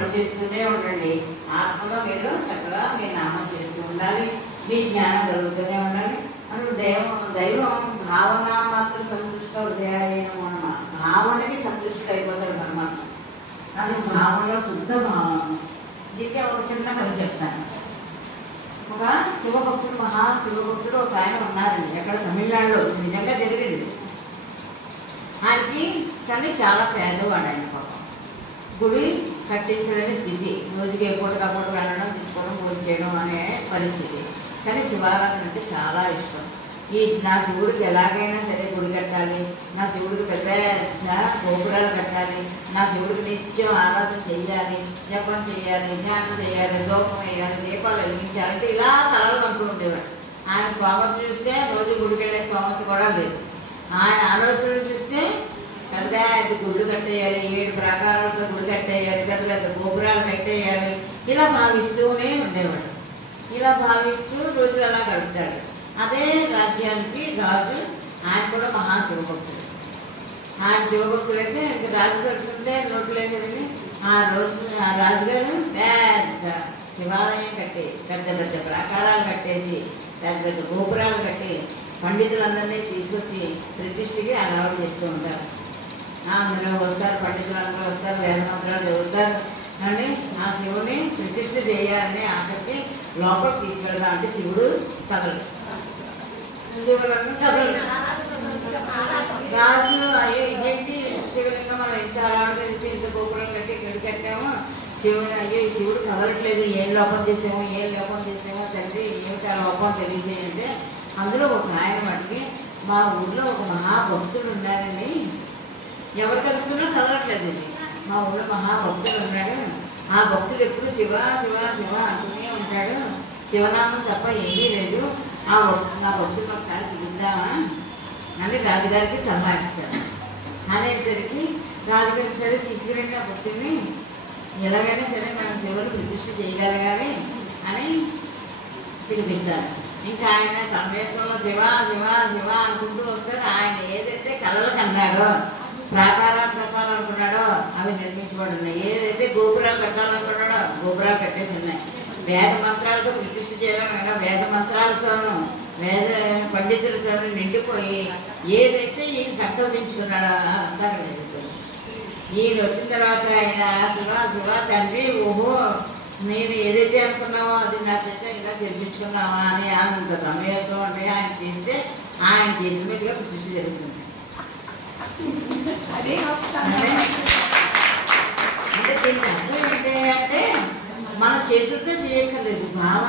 చేస్తూనే ఉండండి. ఆత్మలో మీరు చక్కగా మీ నామం చేస్తూ ఉండాలి. మీ జ్ఞానం కలుగుతూనే ఉండాలి. అందులో దైవం భావన మాత్రం సంతృష్ట హృదయం అన్నమాట. భావనకి సంతృష్టి అయిపోతాడు పరమాత్మ. అది భావనలో శుద్ధ భావన. దీనికి ఒక చిన్న కథ చెప్తాను. ఒక శివభక్తుడు మహాశివభక్తుడు ఒక ఆయన ఉన్నారండి. ఎక్కడ తమిళనాడులో నిజంగా జరిగింది. ఆయనకి కానీ చాలా పేదవాడు ఆయన పాపం. గుడి కట్టించలేని స్థితి. రోజుకి ఏ పూట కాపూట వెళ్ళడం, తిట్టుకోవడం, పూజ చేయడం అనే పరిస్థితి. కానీ శివారాధన అంటే చాలా ఇష్టం. నా శివుడికి ఎలాగైనా సరే గుడి కట్టాలి, నా శివుడికి పెద్ద గోపురాలు కట్టాలి, నా శివుడికి నిత్యం ఆరాధన చెయ్యాలి, జపం చేయాలి, ధ్యానం చేయాలి, దూపం వేయాలి, దీపాలు వెలిగించాలంటే ఇలా కలలు కంటూ ఉండేవాడు. ఆయన స్వామత చూస్తే రోజు గుడికి వెళ్ళే స్వామత కూడా లేదు. ఆయన ఆలోచనలు చూస్తే పెద్ద పెద్ద గుళ్ళు కట్టేయాలి, 7 ప్రాకారాలతో గుడి కట్టేయాలి, పెద్ద పెద్ద గోపురాలు కట్టేయాలి, ఇలా భావిస్తూనే ఉండేవాడు. ఇలా భావిస్తూ రోజులు అలా గడుపుతాడు. అదే రాజ్యానికి రాజు, ఆయన కూడా మహాశివభక్తుడు. ఆయన శివభక్తుడు అయితే రాజు కట్టుకుంటే నోట్లు లేదని ఆ రాజుగారు పెద్ద శివాలయం కట్టి పెద్ద పెద్ద ప్రాకారాలు కట్టేసి పెద్ద పెద్ద గోపురాలు కట్టి పండితులందరినీ తీసుకొచ్చి ప్రతిష్ఠకి అలవాటు చేస్తూ ఉంటారు. అందులో వస్తారు, పండితులు అందరూ వస్తారు, వేద మంత్రాలు చదువుతారు. కానీ ఆ శివుని ప్రతిష్ఠ చేయాలని ఆఖరికి లోపలికి తీసుకెళ్దాం అంటే శివుడు కదలడు. శివలింగం కదలడు. రాజు అయ్యో ఇదేంటి శివలింగం మనం ఇంత అలవాటు తెలిసి ఇంత గోపురం కట్టి గడి కట్టాము, శివుడు అయ్యో ఈ శివుడు కదలట్లేదు, ఏం లోపం చేసామో తండ్రి ఏమిటి ఆ లోపం తెలియజేయంటే అందులో ఒక ఆయన మటుకి మా ఊళ్ళో ఒక మహాభక్తుడు ఉన్నారని ఎవరు కలుగుతున్నా కదలట్లేదు. ఇది మా ఊళ్ళో మహాభక్తుడు ఉన్నాడు, ఆ భక్తుడు ఎప్పుడు శివ శివ శివ అంటూనే ఉంటాడు, శివనామం తప్ప ఏమీ లేదు, నా భక్తుడు ఒకసారి పిలుద్దామా అని రాజుగారికి సంభాషిస్తాడు. అనేసరికి రాజుగారికి సరే తీసుకురండి ఆ భక్తుడిని, ఎలాగైనా సరే మనం శివుని ప్రతిష్ఠ చేయగలగాలి అని పిలిపిస్తారు. ఇంకా ఆయన సమయంలో శివ శివ శివ అనుకుంటూ వస్తాడు. ఆయన ఏదైతే కలలు కన్నాడో, ప్రాకారాలు కట్టాలనుకున్నాడో అవి నిర్మించబడి ఉన్నాయి. ఏదైతే గోపురాలు కట్టాలనుకున్నాడో గోపురాలు కట్టేసి ఉన్నాయి. వేద మంత్రాలతో ప్రతిష్ఠ చేయాలన్నా వేద మంత్రాలతోనూ వేద పండితులతోనూ నిండిపోయి ఏదైతే ఈయన సంకల్పించుకున్నాడో అంతా అక్కడ జరిగిపోయింది. ఈయన వచ్చిన తర్వాత ఆయన శివ శివ తండ్రి ఓహో నేను ఏదైతే అనుకున్నావో అది నా చేత ఇలా చేర్పించుకున్నావా అని అంత సమయంతో అంటే ఆయన చేస్తే ఆయన చేతి మీదుగా ప్రతిష్ఠ జరుగుతుంది. అంటే దీనికి అర్థం ఏంటి అంటే మన చేతులతో చేయక్కర్లేదు, భావం